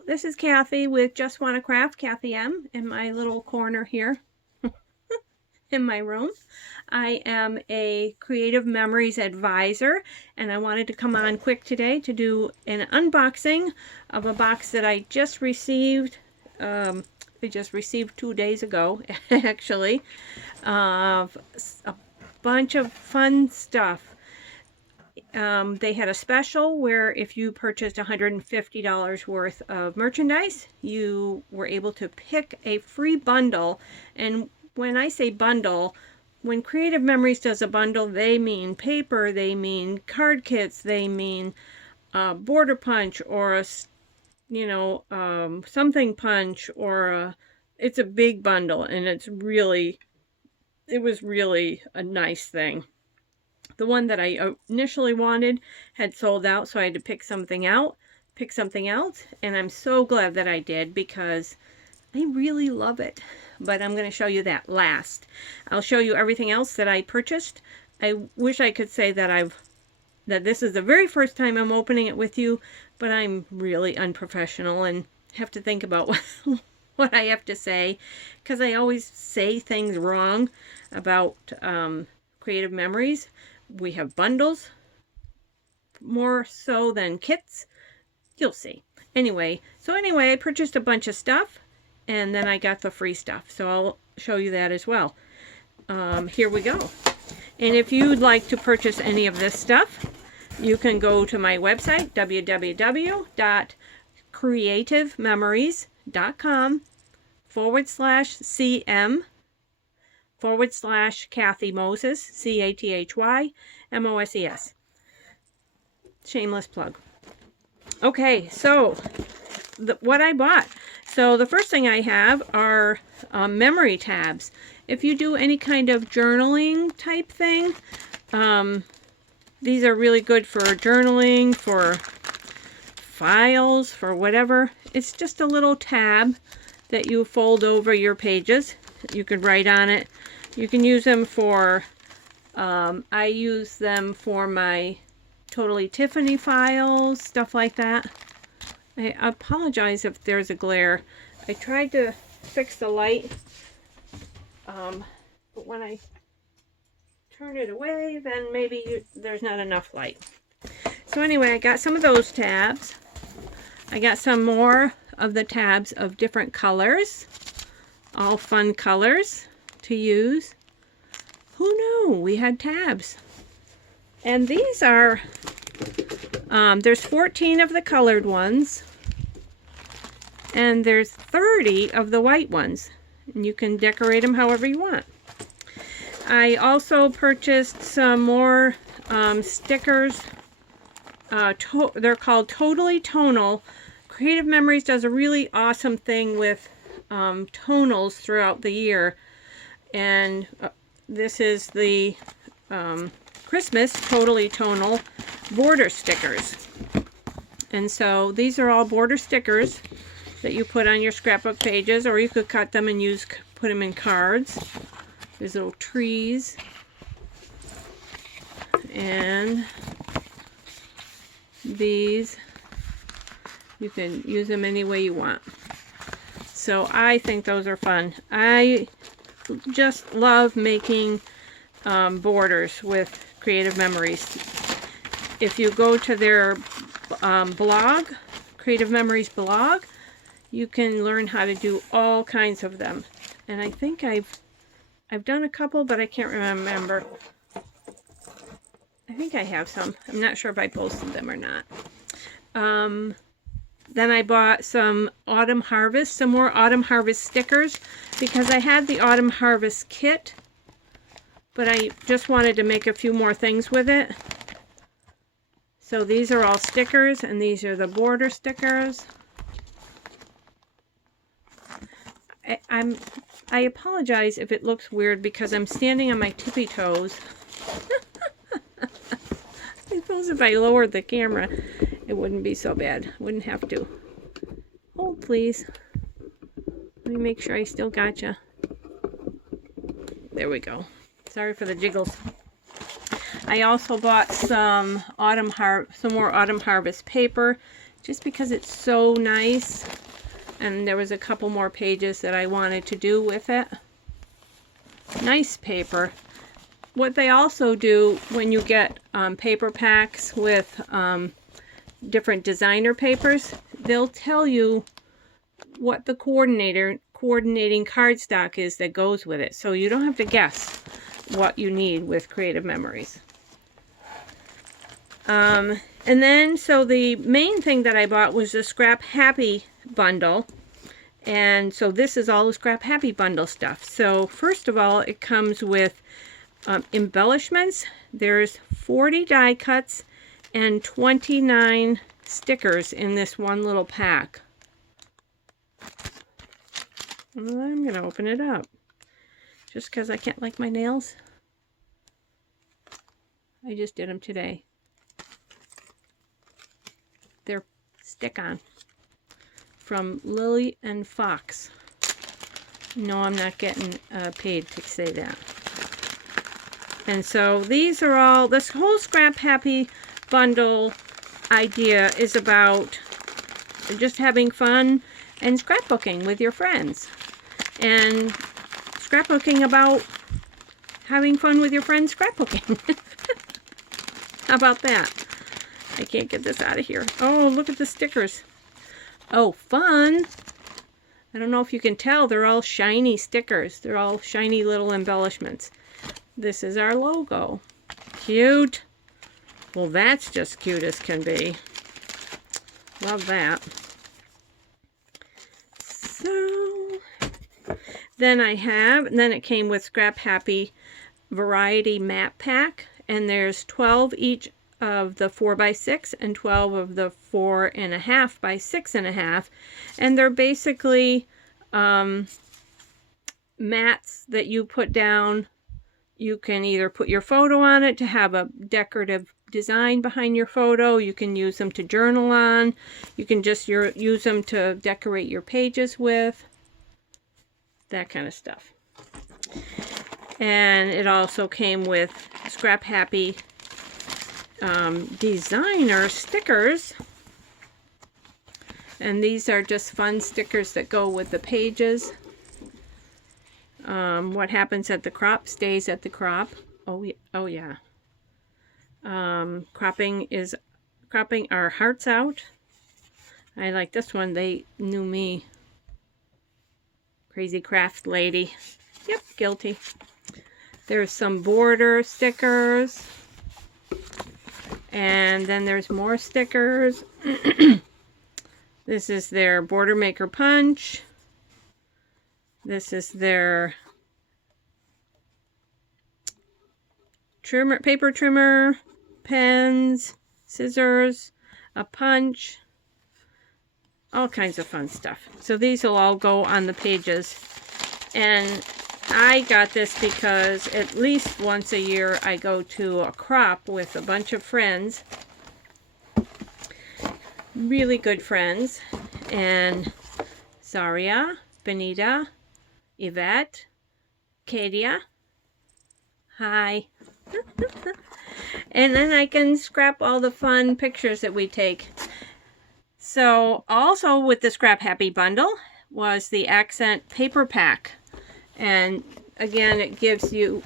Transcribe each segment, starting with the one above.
Hello, this is Kathy with Just Wanna Craft, Kathy M, in my little corner here in my room. I am a Creative Memories advisor, and I wanted to come on quick today to do an unboxing of a box that I just received. I just received 2 days ago, actually, of a bunch of fun stuff. They had a special where if you purchased $150 worth of merchandise, you were able to pick a free bundle. And when I say bundle, when Creative Memories does a bundle, they mean paper, they mean card kits, they mean border punch, or a, something punch, or it's a big bundle, and it was really a nice thing. The one that I initially wanted had sold out, so I had to pick something else, and I'm so glad that I did because I really love it. But I'm going to show you that last. I'll show you everything else that I purchased. I wish I could say that this is the very first time I'm opening it with you, but I'm really unprofessional and have to think about what I have to say, because I always say things wrong about Creative Memories. We have bundles more so than kits. You'll see. Anyway, I purchased a bunch of stuff, and then I got the free stuff, so I'll show you that as well. Here we go. And if you'd like to purchase any of this stuff, you can go to my website, www.creativememories.com/cm/Kathy Moses, CATHY MOSES. Shameless plug. Okay, so what I bought. So the first thing I have are memory tabs. If you do any kind of journaling type thing, these are really good for journaling, for files, for whatever. It's just a little tab that you fold over your pages. You could write on it. You can use them for, I use them for my Totally Tiffany files, stuff like that. I apologize if there's a glare. I tried to fix the light, but when I turn it away, then maybe there's not enough light. So anyway, I got some of those tabs. I got some more of the tabs of different colors, all fun colors to use. Who knew we had tabs? And these are, there's 14 of the colored ones, and there's 30 of the white ones. And you can decorate them however you want. I also purchased some more stickers. They're called Totally Tonal. Creative Memories does a really awesome thing with tonals throughout the year. And this is the Christmas Totally Tonal border stickers. And so these are all border stickers that you put on your scrapbook pages, or you could cut them and put them in cards. There's little trees, and these you can use them any way you want. So I think those are fun. I just love making borders with Creative Memories. If you go to their blog, Creative Memories blog, you can learn how to do all kinds of them. And I think I've done a couple, but I can't remember. I think I have some. I'm not sure if I posted them or not. Then I bought some Autumn Harvest, some more Autumn Harvest stickers, because I had the Autumn Harvest kit, but I just wanted to make a few more things with it. So these are all stickers, and these are the border stickers. I apologize if it looks weird because I'm standing on my tippy toes. I suppose if I lowered the camera, it wouldn't be so bad. Wouldn't have to. Hold, please. Let me make sure I still got you. There we go. Sorry for the jiggles. I also bought some more Autumn Harvest paper, just because it's so nice. And there was a couple more pages that I wanted to do with it. Nice paper. What they also do when you get paper packs with different designer papers, they'll tell you what the coordinating cardstock is that goes with it. So you don't have to guess what you need with Creative Memories. And then, so the main thing that I bought was the Scrap Happy bundle. And so this is all the Scrap Happy bundle stuff. So first of all, it comes with embellishments. There's 40 die cuts and 29 stickers in this one little pack. I'm going to open it up just because I can't like my nails. I just did them today. They're stick-on from Lily and Fox. No, I'm not getting paid to say that. And so these are all, this whole Scrap Happy bundle idea is about just having fun and scrapbooking with your friends. And scrapbooking about having fun with your friends scrapbooking. How about that? I can't get this out of here. Oh, look at the stickers. Oh, fun. I don't know if you can tell, they're all shiny stickers. They're all shiny little embellishments. This is our logo. Cute. Well, that's just cute as can be. Love that. So, then it came with Scrap Happy Variety Map Pack. And there's 12 each of the 4x6 and 12 of the 4.5 by 6.5. And they're basically mats that you put down. You can either put your photo on it to have a decorative design behind your photo. You can use them to journal on. You can just use them to decorate your pages with. That kind of stuff. And it also came with Scrap Happy designer stickers. And these are just fun stickers that go with the pages. What happens at the crop stays at the crop. Oh yeah. Cropping our hearts out. I like this one. They knew me. Crazy craft lady. Yep, guilty. There's some border stickers. And then there's more stickers. This is their Border Maker Punch. This is their paper trimmer, pens, scissors, a punch, all kinds of fun stuff. So these will all go on the pages. And I got this because at least once a year I go to a crop with a bunch of friends. Really good friends. And Zaria, Benita, Yvette, Katia. Hi. And then I can scrap all the fun pictures that we take. So also with the Scrap Happy bundle was the accent paper pack. And again, it gives you,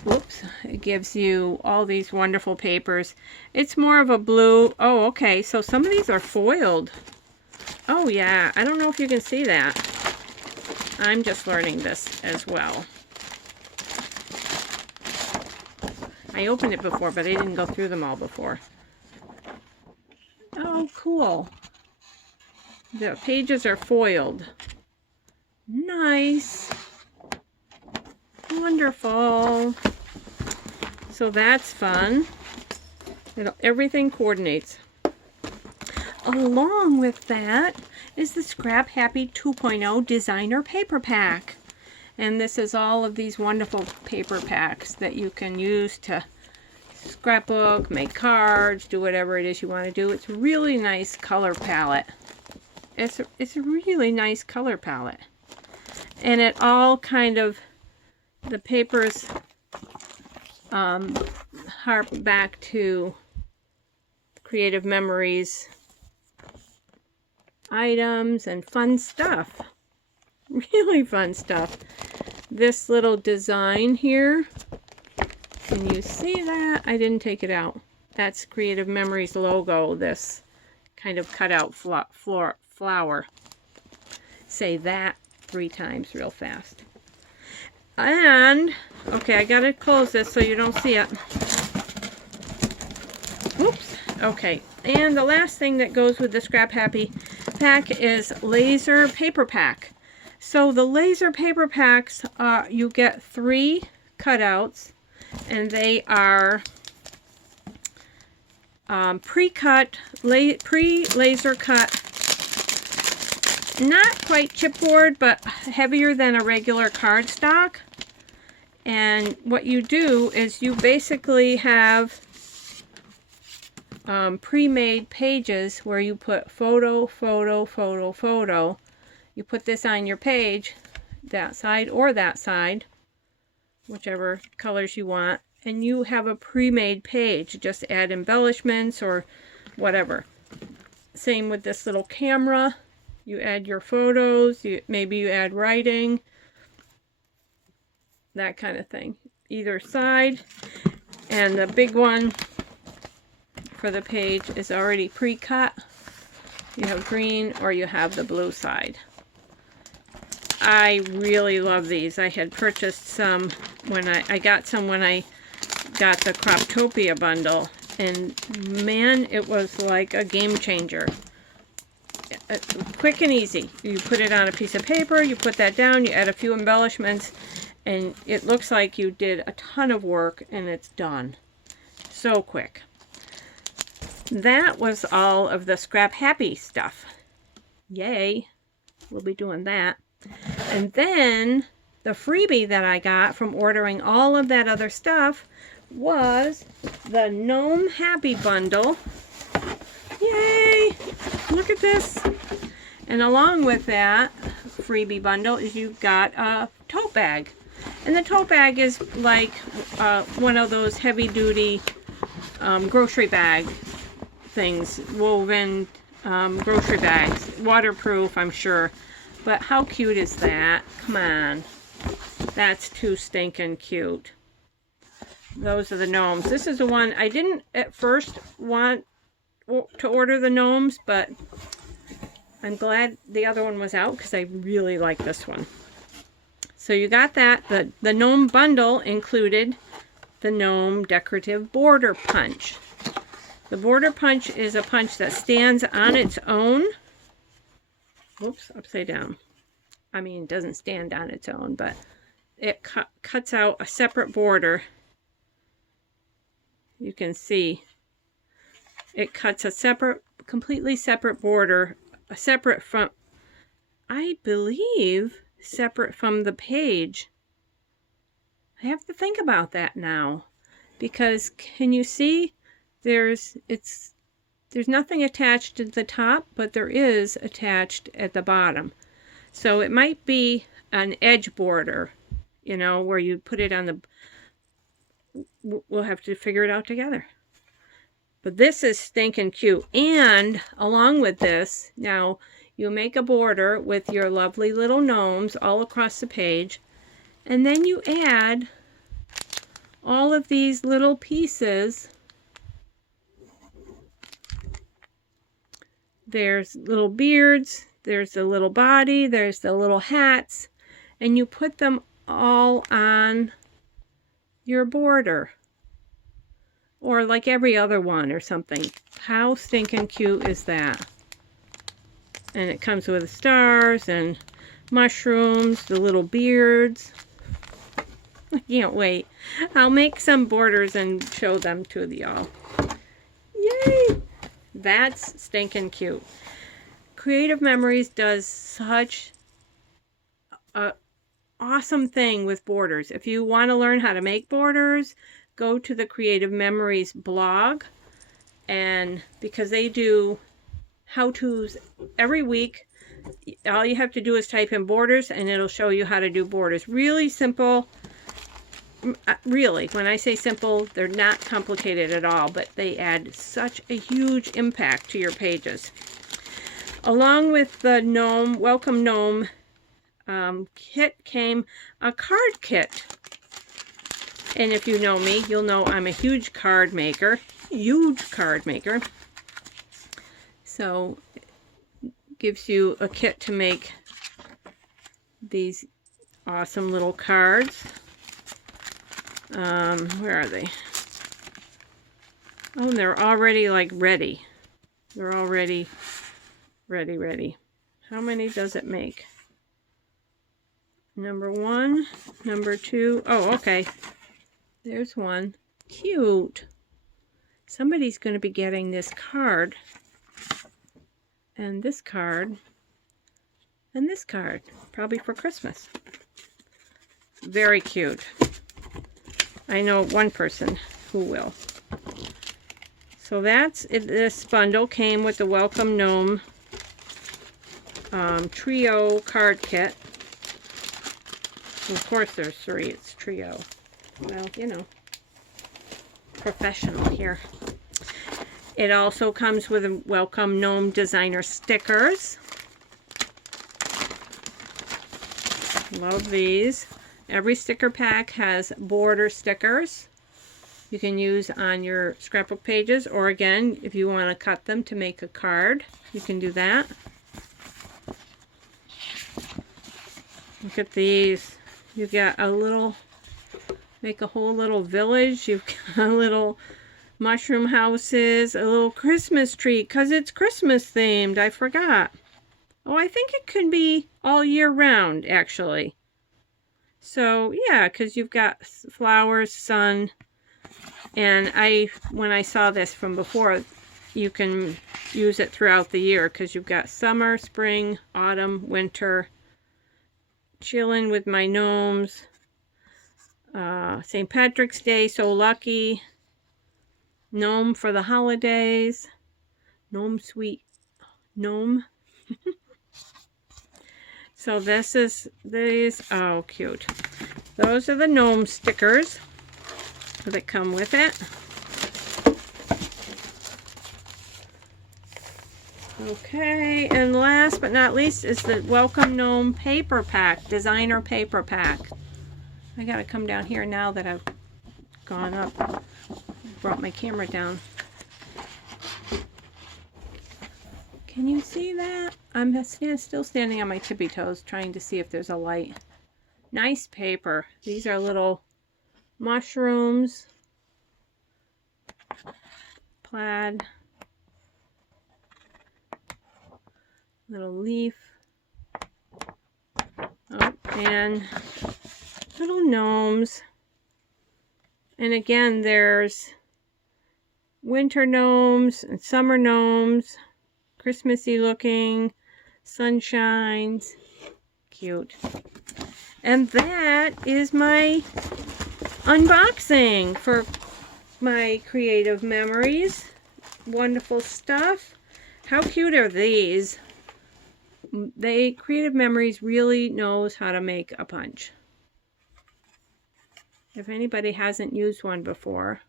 it gives you all these wonderful papers. It's more of a blue. Oh, okay. So some of these are foiled. Oh yeah. I don't know if you can see that. I'm just learning this as well. I opened it before, but I didn't go through them all before. Oh, cool. The pages are foiled. Nice. Wonderful. So that's fun. Everything coordinates. Along with that is the Scrap Happy 2.0 Designer Paper Pack. And this is all of these wonderful paper packs that you can use to scrapbook, make cards, do whatever it is you want to do. It's a really nice color palette. It's a really nice color palette. And it all kind of, the papers harp back to Creative Memories items and fun stuff. Really fun stuff. This little design here, can you see that? I didn't take it out. That's Creative Memories logo, this kind of cutout flower. Say that 3 times real fast. And, okay, I gotta close this so you don't see it. Oops. Okay, and the last thing that goes with the Scrap Happy pack is laser paper pack. So the laser paper packs, you get 3 cutouts, and they are pre-cut, pre-laser cut, not quite chipboard, but heavier than a regular cardstock. And what you do is you basically have pre-made pages where you put photo, photo, photo, photo. You put this on your page, that side or that side, whichever colors you want, and you have a pre-made page. Just add embellishments or whatever. Same with this little camera. You add your photos, maybe you add writing, that kind of thing. Either side. And the big one for the page is already pre-cut. You have green or you have the blue side. I really love these. I had purchased some when I got some when I got the Croptopia bundle, and man, it was like a game changer. Quick and easy. You put it on a piece of paper, you put that down, you add a few embellishments, and it looks like you did a ton of work and it's done. So quick. That was all of the Scrap Happy stuff. Yay. We'll be doing that. And then the freebie that I got from ordering all of that other stuff was the Gnome Happy Bundle. Yay! Look at this. And along with that freebie bundle is you got a tote bag. And the tote bag is like one of those heavy-duty grocery bag things, woven grocery bags. Waterproof, I'm sure. But how cute is that? Come on. That's too stinking cute. Those are the gnomes. This is the one I didn't at first want to order the gnomes, but I'm glad the other one was out because I really like this one. So you got that. The gnome bundle included the gnome decorative border punch. The border punch is a punch that stands on its own. Whoops, upside down. I mean, it doesn't stand on its own, but it cuts out a separate border. You can see it cuts a separate, completely separate border, a separate from, I believe, separate from the page. I have to think about that now, because can you see there's nothing attached at the top, but there is attached at the bottom. So it might be an edge border, you know, where you put it on the, we'll have to figure it out together. But this is stinking cute. And along with this, now you make a border with your lovely little gnomes all across the page. And then you add all of these little pieces. There's little beards, there's the little body, there's the little hats, and you put them all on your border. Or like every other one or something. How stinking cute is that? And it comes with stars and mushrooms, the little beards. I can't wait. I'll make some borders and show them to y'all. Yay! That's stinking cute. Creative Memories does such an awesome thing with borders. If you want to learn how to make borders, go to the Creative Memories blog, and because they do how-tos every week, all you have to do is type in borders and it'll show you how to do borders. Really simple. Really, when I say simple, they're not complicated at all, but they add such a huge impact to your pages. Along with the Gnome, Welcome Gnome kit came a card kit. And if you know me, you'll know I'm a huge card maker. So it gives you a kit to make these awesome little cards. Where are they? Oh, they're already like ready. They're already ready. How many does it make? Number 1, number 2. Oh, okay. There's one. Cute. Somebody's going to be getting this card. And this card. And this card. Probably for Christmas. Very cute. I know one person who will. So that's it. This bundle came with the Welcome Gnome Trio card kit. Of course there's 3. It's trio. Well, you know, professional here. It also comes with a Welcome Gnome designer stickers. Love these. Every sticker pack has border stickers you can use on your scrapbook pages, or again, if you want to cut them to make a card, you can do that. Look at these. You've got a little, make a whole little village. You've got little mushroom houses, a little Christmas tree, because it's Christmas themed. I forgot. Oh, I think it could be all year round, actually. So, yeah, because you've got flowers, sun, and when I saw this from before, you can use it throughout the year, because you've got summer, spring, autumn, winter, chilling with my gnomes, St. Patrick's Day, so lucky, gnome for the holidays, gnome sweet gnome. So this is these. Oh, cute. Those are the gnome stickers that come with it. Okay, and last but not least is the Welcome Gnome paper pack, designer paper pack. I gotta come down here now that I've gone up, brought my camera down. Can you see that? I'm still standing on my tippy toes trying to see if there's a light. Nice paper. These are little mushrooms, plaid, little leaf, oh, and little gnomes. And again, there's winter gnomes and summer gnomes, Christmassy looking, sunshines, cute. And that is my unboxing for my creative memories. Wonderful stuff. How cute are these? Creative Memories really knows how to make a punch. If anybody hasn't used one before,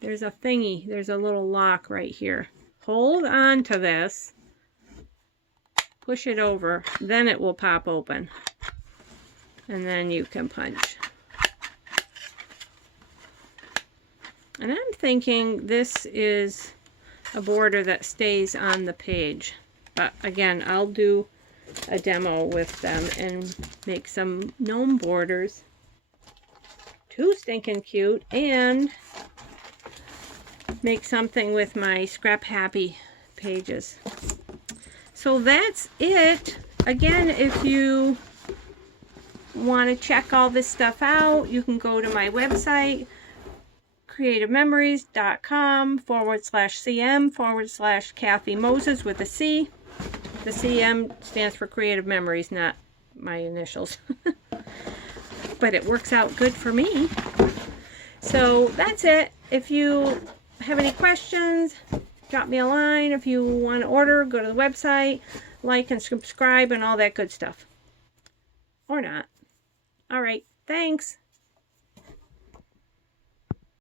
there's a thingy, there's a little lock right here. Hold on to this, push it over, then it will pop open, and then you can punch. And I'm thinking this is a border that stays on the page. But again, I'll do a demo with them and make some gnome borders. Too stinking cute. And make something with my Scrap Happy pages. So that's it. Again, if you want to check all this stuff out, you can go to my website, creativememories.com/cm/Kathy Moses with a C. The CM stands for Creative Memories, not my initials. But it works out good for me. So that's it. If you have any questions, drop me a line. If you want to order, go to the website, like and subscribe and all that good stuff. Or not. All right. Thanks.